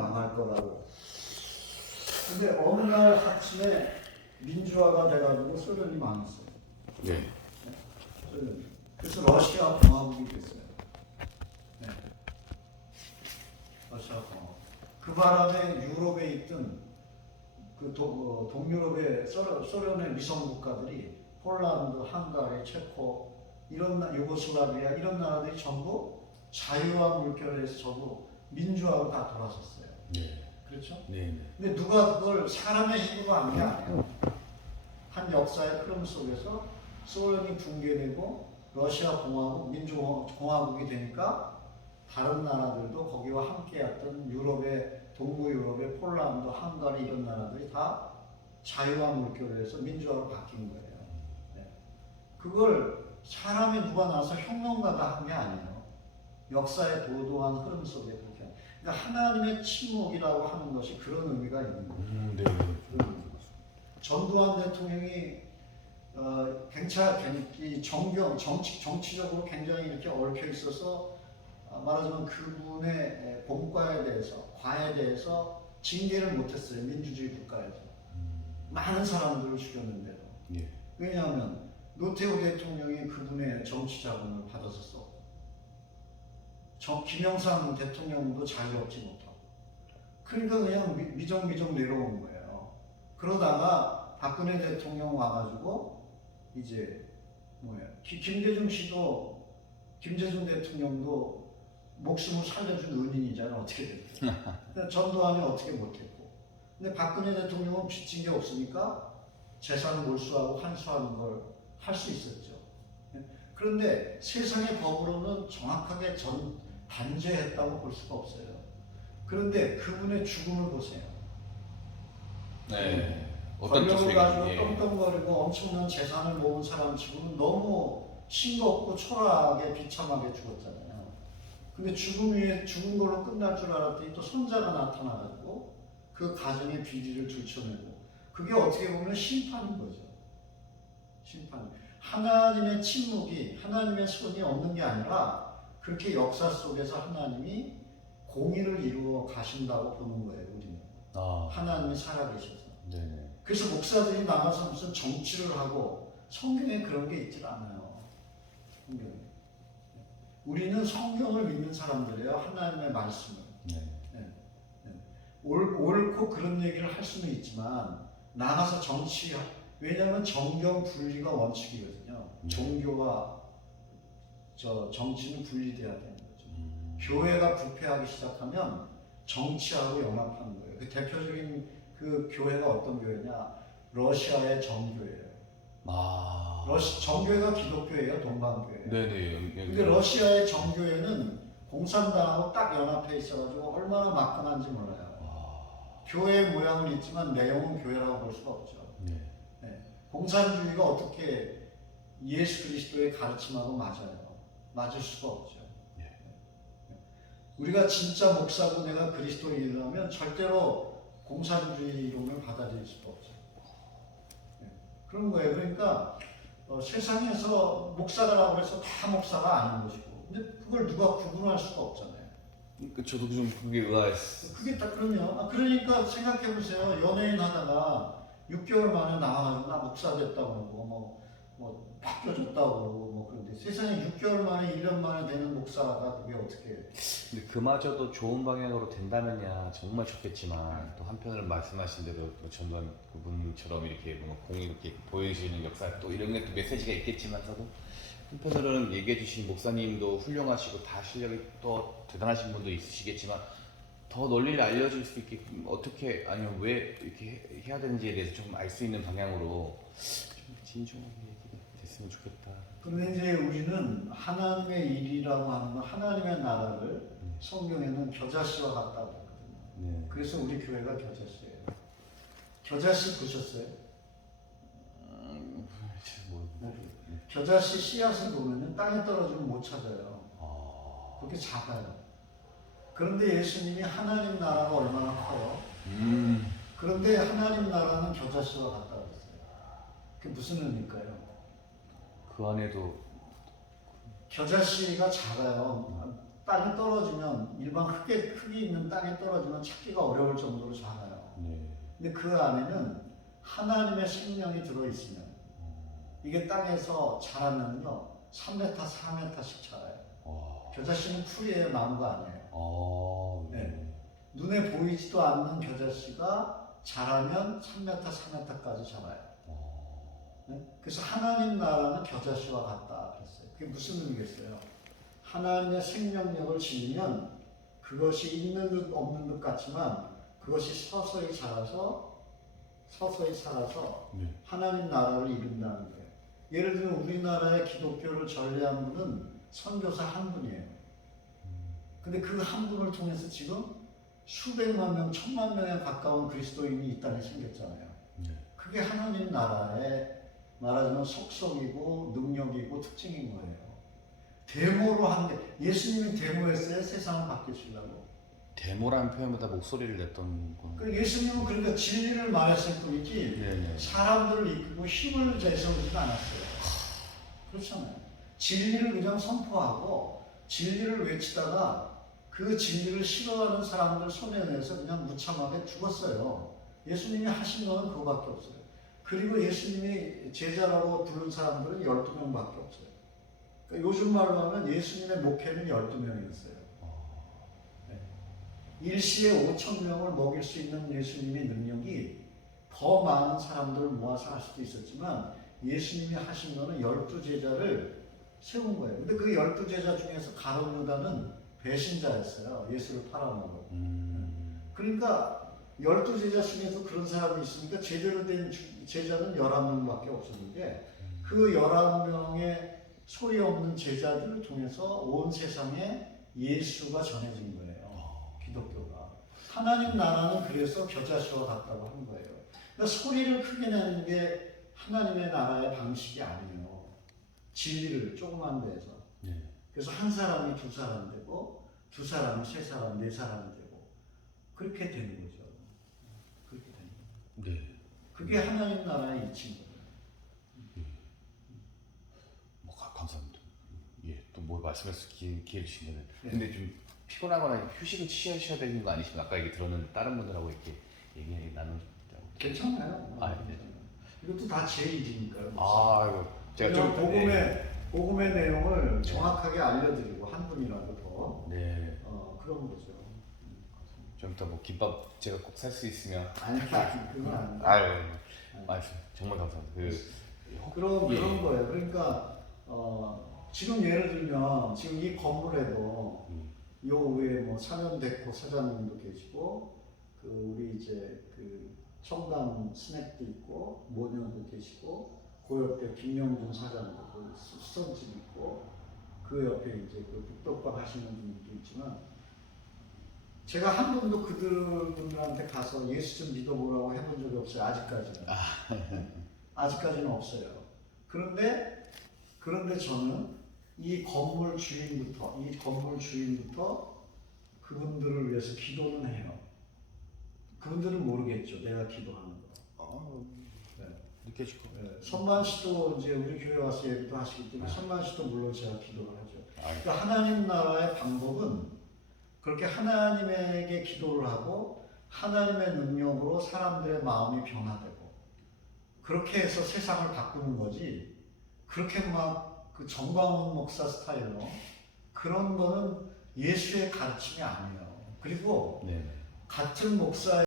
망할 거라고. 근데 어느 날 아침에 민주화가 돼가지고 소련이 망했어요. 네. 소련이. 그래서 러시아 공화국이 됐어요. 네. 러시아 공화국. 그 바람에 유럽에 있던 그 동유럽의 소련의 위성 국가들이 폴란드, 헝가리, 체코 이런 유고슬라비아 이런 나라들이 전부 자유화 물결에서 전부 민주화로 다 돌아섰어요. 네. 그렇죠? 네. 근데 누가 그걸 사람의 힘으로 한 게 아니에요. 한 역사의 흐름 속에서 소련이 붕괴되고 러시아 공화국, 민주공화국이 되니까 다른 나라들도 거기와 함께했던 유럽의 동부 유럽의 폴란드, 헝가리 이런 나라들이 다 자유화 물결에서 민주화로 바뀐 거예요. 네. 그걸 사람이 누가 나와서 혁명가가 한 게 아니에요. 역사에 도도한 흐름 속에 그렇게. 그러니까 하나님의 침묵이라고 하는 것이 그런 의미가 있는 거예요. 네. 전두환 대통령이 정치적으로 굉장히 이렇게 얽혀 있어서 말하자면 그분의 본과에 대해서 과에 대해서 징계를 못했어요. 민주주의 국가에서 많은 사람들을 죽였는데도. 예. 왜냐하면 노태우 대통령이 그분의 정치 자금을 받아서 썼고 김영삼 대통령도 자유롭지 못하고 그러니까 그냥 미정미정 내려온 거예요. 그러다가 박근혜 대통령 와가지고 이제 김대중 대통령도 목숨을 살려준 은인이잖아. 어떻게 됐든. 전두환이 어떻게 못했고. 근데 박근혜 대통령은 빚진 게 없으니까 재산을 몰수하고 환수하는 걸 할 수 있었죠. 그런데 세상의 법으로는 정확하게 단죄했다고 볼 수가 없어요. 그런데 그분의 죽음을 보세요. 네. 어떤 권력을 가지고 뜻이에요? 떵떵거리고 엄청난 재산을 모은 사람 치고는 너무 싱겁고 초라하게 비참하게 죽었잖아요. 근데 죽은 걸로 끝날 줄 알았더니 또 손자가 나타나가지고 그 가정의 비리를 들춰내고 그게 어떻게 보면 심판인 거죠. 심판. 하나님의 침묵이 하나님의 손이 없는 게 아니라 그렇게 역사 속에서 하나님이 공의를 이루어 가신다고 보는 거예요. 우리는. 하나님이 살아계셔서. 네. 그래서 목사들이 나가서 무슨 정치를 하고 성경에 그런 게 있질 않아요. 성경에. 우리는 성경을 믿는 사람들이에요. 하나님의 말씀을. 네. 옳고 그런 얘기를 할 수는 있지만 나가서 왜냐하면 정경 분리가 원칙이거든요. 종교와 정치는 분리돼야 되는 거죠. 교회가 부패하기 시작하면 정치하고 연합하는 거예요. 그 대표적인 그 교회가 어떤 교회냐? 러시아의 정교회예요. 정교회가 기독교예요, 동방교회예요. 네네. 근데 러시아의 정교회는 공산당하고 딱 연합해 있어가지고 얼마나 막강한지 몰라요. 교회의 모양은 있지만 내용은 교회라고 볼 수가 없죠. 네. 공산주의가 어떻게 예수 그리스도의 가르침하고 맞을 수가 없죠. 네. 우리가 진짜 목사고 내가 그리스도인이라면 절대로 공산주의 이론을 받아들일 수가 없죠. 그런 거예요. 그러니까 세상에서 목사라고 해서 다 목사가 아닌 것이고, 근데 그걸 누가 구분할 수가 없잖아요. 저도 좀 그게 의아했어요. 그게 딱 그러면 그러니까 생각해 보세요. 연예인 하다가 6개월 만에 나와가지고 나 목사 됐다고 그러고 뭐 바뀌어졌다고 그러고 뭐 그런데 세상에 6개월 만에 1년 만에 되는 목사가 그게 어떻게? 근데 그마저도 좋은 방향으로 된다면야 정말 좋겠지만 또 한편으로 말씀하신 대로 전두환 그분처럼 이렇게 뭔가 공의롭게 보여주시는 역사 또 이런 게 또 메시지가 있겠지만서도 한편으로는 얘기해 주신 목사님도 훌륭하시고 다 실력이 또 대단하신 분도 있으시겠지만 더 널리 알려줄 수 있게 어떻게 아니면 왜 이렇게 해야 되는지에 대해서 좀 알 수 있는 방향으로 좀 진중하게 됐으면 좋겠다. 그런데 이제 우리는 하나님의 일이라고 하는 건 하나님의 나라를 성경에는 겨자씨와 같다고 그러거든요. 네. 그래서 우리 교회가 겨자씨예요. 겨자씨 보셨어요? 겨자씨 씨앗을 보면 땅에 떨어지면 못 찾아요. 그렇게 작아요. 그런데 예수님이 하나님 나라가 얼마나 커요? 그런데 하나님 나라는 겨자씨와 같다고 했어요. 그게 무슨 의미일까요? 그 안에도 겨자씨가 작아요. 땅에 떨어지면 일반 흙이 있는 땅에 떨어지면 찾기가 어려울 정도로 작아요. 네. 근데 그 안에는 하나님의 생명이 들어 있으면 이게 땅에서 자라면요 3m, 4m씩 자라요. 겨자씨는 풀이에요, 나무가 아니에요. 네. 눈에 보이지도 않는 겨자씨가 자라면 3m, 4m까지 자라요. 네? 그래서 하나님 나라는 겨자씨와 같다 그랬어요. 그게 무슨 의미겠어요? 하나님의 생명력을 지니면 그것이 있는 듯 없는 듯 같지만 그것이 서서히 자라서 네. 하나님 나라를 이룬다는 거예요. 예를 들면 우리나라의 기독교를 전례한 분은 선교사 한 분이에요. 근데 그 한 분을 통해서 지금 수백만 명, 천만 명에 가까운 그리스도인이 이 땅에 생겼잖아요. 네. 그게 하나님 나라의 말하자면 속성이고 능력이고 특징인 거예요. 데모로 하는데 예수님이 데모했어요? 세상을 바꾸시려고. 데모라는 표현보다 목소리를 냈던 건. 그 예수님은 그러니까 진리를 말했을 뿐이지 네네. 사람들을 이끌고 힘을 내세우지는 않았어요. 그렇잖아요. 진리를 그냥 선포하고 진리를 외치다가 그 진리를 싫어하는 사람들 손에 의해서 그냥 무참하게 죽었어요. 예수님이 하신 거는 그거밖에 없어요. 그리고 예수님이 제자라고 부른 사람들은 12명밖에 없어요. 그러니까 요즘 말로 하면 예수님의 목회는 12명이었어요. 일시에 5,000명을 먹일 수 있는 예수님의 능력이 더 많은 사람들을 모아서 할 수도 있었지만 예수님이 하신 거는 12제자를 세운 거예요. 근데 그 12제자 중에서 가룟 유다는 배신자였어요. 예수를 팔아먹은. 그러니까 12제자 중에서 그런 사람이 있으니까 제대로 된 제자는 11명밖에 없었는데 그 11명의 소리 없는 제자들을 통해서 온 세상에 예수가 전해진 거예요. 기독교가. 하나님 나라는 그래서 겨자씨와 같다고 하는 거예요. 그러니까 소리를 크게 내는 게 하나님의 나라의 방식이 아니에요. 진리를 조그만 데에서. 네. 그래서 한 사람이 두 사람 되고 두 사람이 세 사람, 네 사람이 되고 그렇게 되는 거죠. 그렇게 되는 거예요. 네. 그게 하나님 나라의 이치인 거예요. 뭐 감사합니다. 예, 또 뭐 말씀하실 기회 주신 거는. 네. 근데 좀 피곤하거나 휴식을 취하셔야 되는 거 아니십니까? 아까 얘기 들었는데 다른 분들하고 이렇게 얘기 나누. 괜찮아요. 아, 네. 이것도 다 제 일이니까요. 아, 이거 제가 좀 복음의 내용을 네. 정확하게 알려드리고 한 분이라도 더 네. 그런 거죠. 좀 이따 뭐 김밥 제가 꼭 살 수 있으면. 아니 그건 아니에요. 아유, 말씀 정말 감사합니다. 그런 예. 거예요. 그러니까 지금 예를 들면 지금 이 건물에도 요 위에 뭐 사면대포 사장님도 계시고 그 우리 이제 그 청담 스낵도 있고 모녀도 계시고 그 옆에 김명준 사장도 그 수선집 있고 그 옆에 이제 그 북덕방 하시는 분들도 있지만 제가 한 번도 그분들한테 가서 예수 좀 믿어보라고 해본 적이 없어요. 아직까지는. 아직까지는 없어요. 그런데 저는 이 건물 주인부터 그분들을 위해서 기도는 해요. 그분들은 모르겠죠. 내가 기도하는 거. 네. 느껴지고. 네. 선만 씨도 이제 우리 교회 와서 얘기도 하시기 때문에 선만 씨도 물론 제가 기도를 하죠. 그러니까 하나님 나라의 방법은 그렇게 하나님에게 기도를 하고 하나님의 능력으로 사람들의 마음이 변화되고 그렇게 해서 세상을 바꾸는 거지. 그렇게 막 그 정광훈 목사 스타일로 그런 거는 예수의 가르침이 아니에요. 그리고 네. 같은 목사